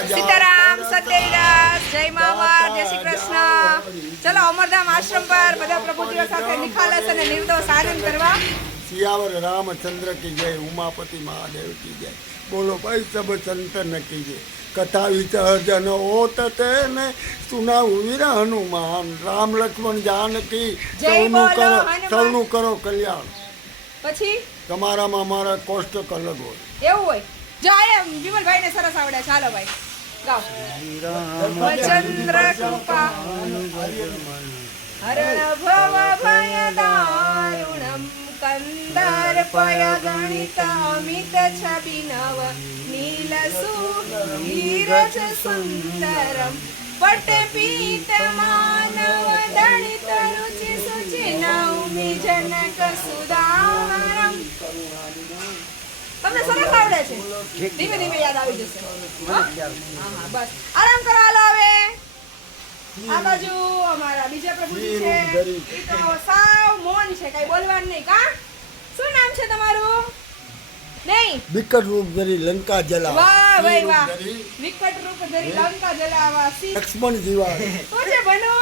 सीताराम सत्यदास जय मामा जय श्री कृष्ण। चलो अमरधाम आश्रम पर બધા પ્રભુજીઓ સાથે નિખાલસ અને નિર્દોષ આનંદ કરવા। सियावर रामचंद्र की जय, उमापति महादेव की जय। बोलो भाई सब संतन की जय। कथा विसर्जन होत तेने सुना वीर हनुमान, राम लक्ष्मण जानकी जय बोलो हनुमान। સૌનું કરો કલ્યાણ। પછી તમારામાં અમારા કોષ્ટક અલગ હોય એવું હોય। જો આ વિમલભાઈ ને સરસ આવડે। ચાલો ભાઈ ગાઓ। રામચંદ્ર કૃપા હરણ ભવ ભય દારુણમ કંદર્પય ગણિત અમિત છબિનવ નીલસુ ધીરજ સુંદરમ પટ પીત માનવ દળિત રુચિ સુચિ નૌમિ જનક સુદારમ। તમને સરસ આવડે છે? ધીમે ધીમે યાદ આવી જશે। હા બસ આરામ કરો। હાલો હવે આ બાજુ અમારા બીજા પ્રભુજી છે, ઈ તો સાવ મૌન છે, કઈ બોલવાનું નહીં। કા શું નામ છે તમારું? નહીં વિકટ રૂપ ધરી લંકા જલા। વાહ ભાઈ વાહ, વિકટ રૂપ ધરી લંકા જલાવા લક્ષ્મણ જીવા। શું છે ભનુ?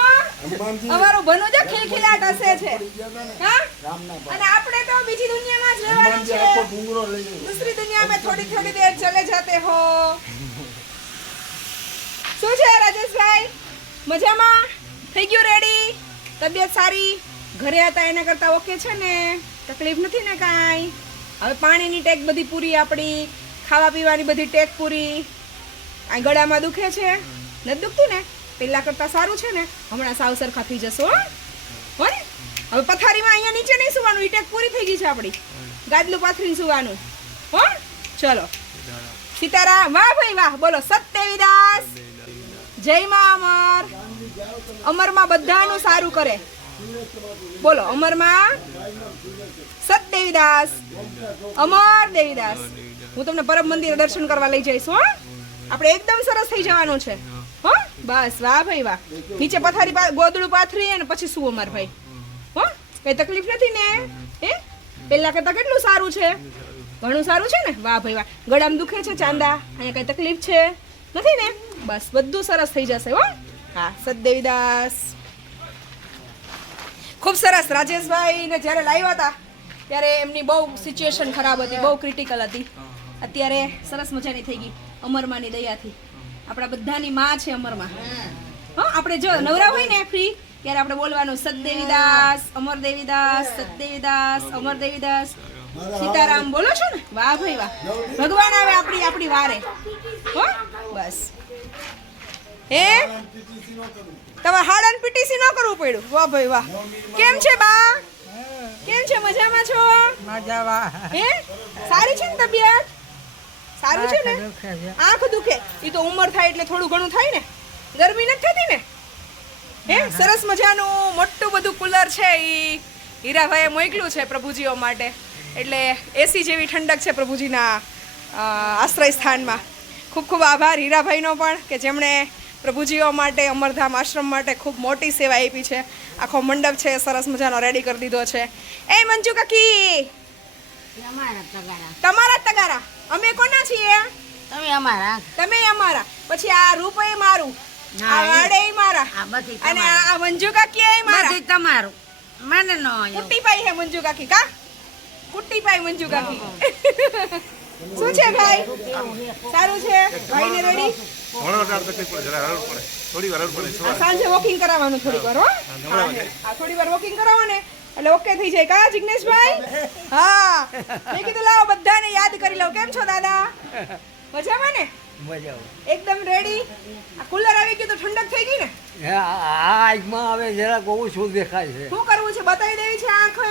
અમારું ભનુ જો ખિલખિલાટ હસે છે। હા અને આપણે તો બીજી દુનિયામાં જ રહેવાનું છે। दूसरी दुनिया में थोड़ी थोड़ी देर चले जाते हो। શું છે રાજેશભાઈ? મજામાં? થઈ ગયું રેડી? તબિયત સારી? ઘરે હતા એના કરતા ઓકે છે ને? તકલીફ નથી ને કાંઈ? હવે પાણીની ટેક બધી પૂરી, આપણી ખાવા પીવાની બધી ટેક પૂરી। આ ગળામાં દુખે છે? નથી દુખતું ને? પહેલા કરતા સારું છે ને? હમણાં સાવ સરખા થઈ જશો હો ને? હવે પથારીમાં અહીંયા નીચે નહીં સુવાનું, ઈ ટેક પૂરી થઈ ગઈ છે આપણી। ગાદલું પાથરીને સુવાનું હો। ચલો સીતારામ। વાહ ભાઈ વાહ, બોલો સત્યવિદાસ જય મા અમર। અમરમાં બધાનું સારું કરે। બોલો અમરમાં સત્યવિદાસ, અમર દેવીદાસ। હું તમને પરમ મંદિર દર્શન કરવા લઈ જઈશ હો। આપણે એકદમ સરસ થઈ જવાનું છે હો। બસ વાહ ભાઈ વાહ। નીચે પથારી ગોદડું પાથરી અને પછી શું અમર ભાઈ હો? કઈ તકલીફ નથી ને? હે પેલા કરતા કેટલું સારું છે? ઘણું સારું છે ને? વાહ ભાઈ વાહ। ગળામાં દુખે છે ચાંદા? અહીંયા કઈ તકલીફ છે? નથી ને? બસ બધું સરસ થઈ જશે હો। હા સતદેવીદાસ ખૂબ સરસ। રાજેશભાઈ ને જ્યારે લાવ્યા હતા ત્યારે એમની બહુ સિચ્યુએશન ખરાબ હતી, બહુ ક્રિટિકલ હતી। અત્યારે સરસ મજાની થઈ ગઈ અમરમાની દયાથી। આપણા બધાની માં છે અમરમાં હા। આપણે જો નવરા હોય ને ફ્રી ત્યારે આપણે બોલવાનું સતદેવીદાસ, અમર દેવીદાસ, સતદેવીદાસ, અમર દેવીદાસ, સીતારામ બોલો છો ને? વાહ ભાઈ વાહ। ભગવાન આવે આપણી વારે હો। બસ હે તમારે હાડન પીટીસી ન કરવું પડ્યું? વાહ ભાઈ વાહ। કેમ છે બા? કેમ છે? મજામાં છો? મજામાં। હે સારી છે ને તબિયત? સારું છે ને? આંખ દુખે ઈ તો ઉંમર થાય એટલે થોડું ઘણું થાય ને? ગરમી નથી થતી ને? હે સરસ મજાનું મોટું બધું કુલર છે, ઈ હીરાભાઈએ મોકલ્યું છે પ્રભુજીઓ માટે। એટલે એસી જેવી ઠંડક છે પ્રભુજીના આશ્રય સ્થાનમાં। ખૂબ ખૂબ આભાર હીરાભાઈનો પણ કે જેમણે પ્રભુજીઓ માટે, અમરધામ આશ્રમ માટે ખૂબ મોટી સેવા આપી છે। આખો મંડપ છે સરસ મજાનો રેડી કરી દીધો છે। એ મંજુ કાકી તમારા તગારા? અમે કોના છીએ? તમે અમારા। તમે અમારા। પછી આ રૂપ એ મારું, આ વાડે એ મારા, અને આ મંજુ કાકી એ મારા। તમારું મને નો કુટ્ટી પાઈ હે મંજુ કાકી। કા કુટ્ટી પાઈ મંજુ કાકી। શું છે ભાઈ? સારું છે ભાઈ ને રેડી? સાંજે વોકિંગ કરાવવાનું થોડીક વાર હો। હા થોડી વાર વોકિંગ કરાવો ને એટલે ઓકે થઈ જાય। કા જિગ્નેશભાઈ? હા મેં કીધું લાવો બધાને યાદ કરી લઉં। કેમ છો દાદા? મજામાં ને? એકદમ રેડી? આ કુલર આવી ગયું તો ઠંડક થઈ ગઈ ને? આજમાં હવે જરા બહુ શું દેખાય છે? શું કરવું છે? બતાવી દેવી છે આંખે?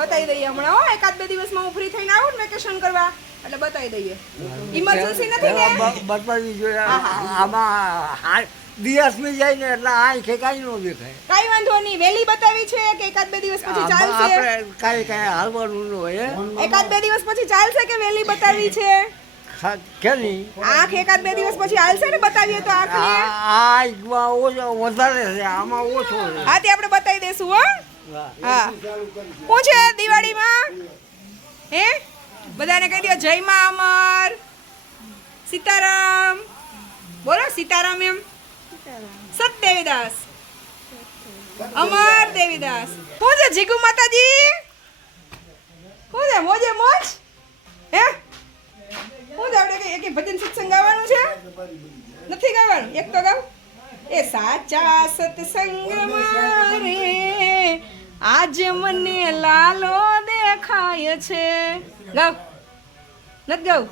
બતાવી દઈએ હમણાં હો। એકાદ બે દિવસમાં હું ફ્રી થઈને આવું ને વેકેશન કરવા એટલે બતાવી દઈએ। ઇમરજન્સી નથી ને? બતાવી જોઈએ। આમાં દિવસમાં જાય ને એટલે આંખે કાંઈ ન દેખાય। કાઈ વાંધો નહીં, વેલી બતાવી છે કે એકાદ બે દિવસ પછી ચાલશે? આપણે કાંઈ હાલવાનું ન હોય। એકાદ બે દિવસ પછી ચાલશે કે વેલી બતાવી છે? કેની આંખ એકાદ બે દિવસ પછી હાલશે ને બતાવીએ તો આંખની? આમાં ઓછો વધારે છે, આમાં ઓછો છે। હા તે આપણે બતાવી દેશું હો। હા શું છે દિવાળીમાં? હે બધાને કહી દો જય મા અમર, સીતારામ। સીતારામ એમ સત દેવીદાસ અમર દેવીદાસ હું છે જીગુ માતાજી હું છે મોજે મોજ હે હું છે આપણે એક ભજન સત્સંગ ગાવાનું છે નથી ગાવાનું એક તો ગાવ એ સાચા સત્સંગમાં રે આજ મને લાલો દેખાય છે ગાવ નથી ગાવ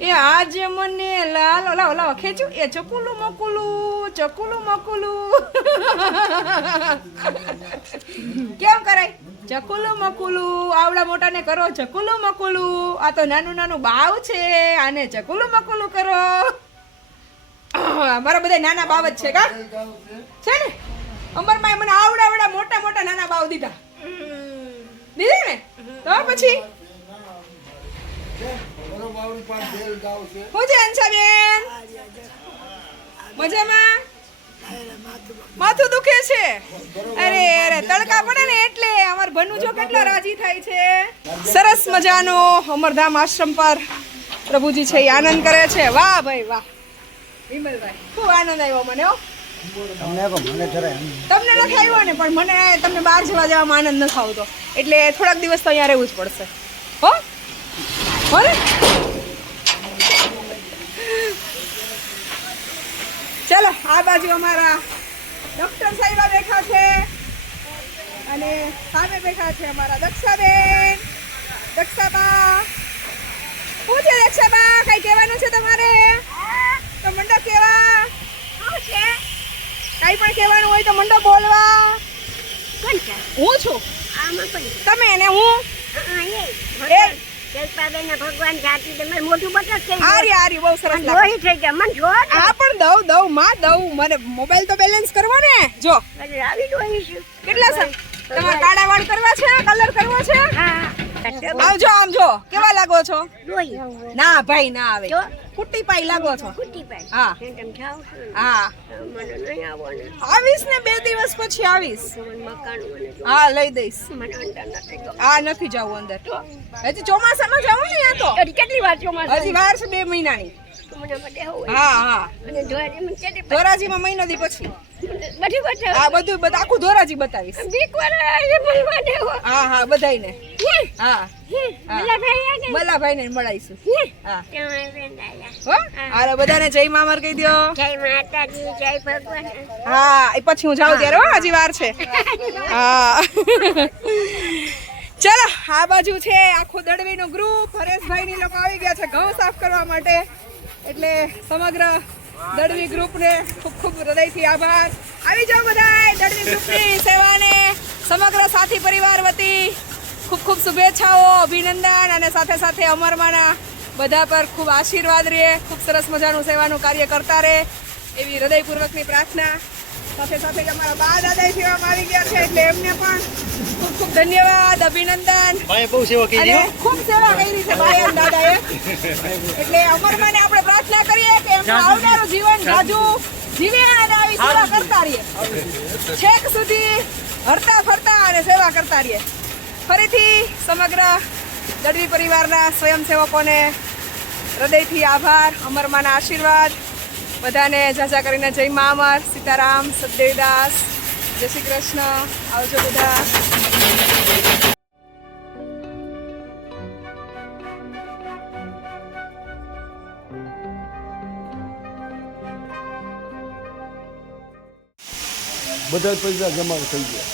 એ આજ મને લાલો લાવો લાવો ખેંચું એ ચકુલું મકુલું કેમ કરાય ચકુલું મકુલું આવડા મોટાને કરો ચકુલું મકુલું આ તો નાનું નાનું બાવ છે આને ચકુલું મકુલું કરો મારા બધા નાના બાવ જ છે કા છે ને અંબરમાં મને આવડા મોટા મોટા નાના બાવ દીધા ને તો પછી હું છે અંશાબેન મજામાં માથું દુખે છે અરે તડકા પડે ને એટલે અમાર ભનુ જો કેટલો રાજી થાય છે સરસ મજાનો અમરધામ આશ્રમ પર પ્રભુજી છે એ આનંદ કરે છે વાહ ભાઈ વાહ વિમલભાઈ ખૂબ આનંદ આવ્યો મને હો તમને નથી આવ્યો ને પણ મને તમને બહાર જવા જવામાં આનંદ નથી આવતો એટલે થોડાક દિવસ તો અહીંયા રહેવું જ પડશે હો બોલે ચલો આ બાજુ અમારા ડોક્ટર સાહેબા બેઠા છે અને સામે બેઠા છે અમારા દક્ષાબેન દક્ષાબા શું છે દક્ષાબા કઈ કહેવાનું છે તમારે તો મંડો કેવા શું છે કઈ પણ કહેવાનું હોય તો મંડો બોલવા હું છું તમે ને હું ભગવાન જાતિ તમે મોટું બટસ થઈ આરી આરી બહુ સરસ લાગે લોહી થઈ ગયા મન જો આ પણ દઉં માં દઉં મને મોબાઈલ તો બેલેન્સ કરવો ને જો આવી લોહી છે કેટલા છે તમારે કાળા વાળ કરવા છે કલર કરવો છે હા આવજો આમ જો કેવા લાગો છો લોહી ના ભાઈ ના આવે જો કુટ્ટી પાઈ લાગો છો ફૂટી પાય હા તમે જાવ છો ને હા મને નહીં આવવાનું આવીશ ને 2 દિવસ પછી આવીશ મને મકાન મને જો હા લઈ દઈશ મને અંડર નથી ગમતું આ નથી જવું અંદર હજી ચોમાસામાં જાવું ને આ તો કેટલી વાર ચોમાસ હજી વાર છે 2 મહિનાની મને માટે હોય હા હા અને જોડે મને કેટલી ધોરાજીમાં મહિનો દી પછી બધી બતાવ આ બધું આખું ધોરાજી બતાવીશ બીક વાળા એ મને માટે હોય હા હા બધાયને હા ભલા ભાઈ આ મલાભાઈ ને મળાઈશું હા ત્યાં વેંદાયા હો આરે બધાને જય મામર કહી દો જય માતાજી જય ભગવાન હા એ પછી હું જાઉં ત્યારે હો હજી વાર છે હા ચલો આ બાજુ છે આખું દડવીનું ગ્રુપ હરેશભાઈ ની લોકો આવી ગયા છે ઘઉં સાફ કરવા માટે એટલે સમગ્ર દડવી ગ્રુપને ખૂબ ખૂબ હૃદયથી આભાર આવી જાઓ બધા દડવી ગ્રુપની સેવાને સમગ્ર સાથી પરિવાર વતી ખૂબ ખૂબ શુભેચ્છાઓ અભિનંદન અને સાથે સાથે અમરમાના બધા પર ખૂબ આશીર્વાદ રહે ખૂબ સરસ મજાનું સેવાનું કાર્ય કરતા રહે એવી હૃદયપૂર્વકની પ્રાર્થના સાથે સાથે જ અમારા બા દાદા સેવામાં આવી ગયા છે એટલે એમને પણ ખૂબ ખૂબ ધન્યવાદ અભિનંદન ભાઈ બહુ સેવા કરી અને ખૂબ સેવા કરી છે ભાઈ અને દાદાએ એટલે અમરમાને આપણે પ્રાર્થના કરીએ કે એમનું આવનારું જીવન જાજુ જીવે અને આવી સેવા કરતા રહીએ છેક સુધી હરતા ફરતા અને સેવા કરતા રહીએ ફરીથી સમગ્ર દડવી પરિવારના સ્વયંસેવકોને હૃદયથી આભાર અમરમાના આશીર્વાદ બધાને ઝાઝા કરીને જય મા અમર સીતારામ સતદેવદાસ જય શ્રી કૃષ્ણ આવજો બધા બધા પૈસા જમા થઈ ગયા.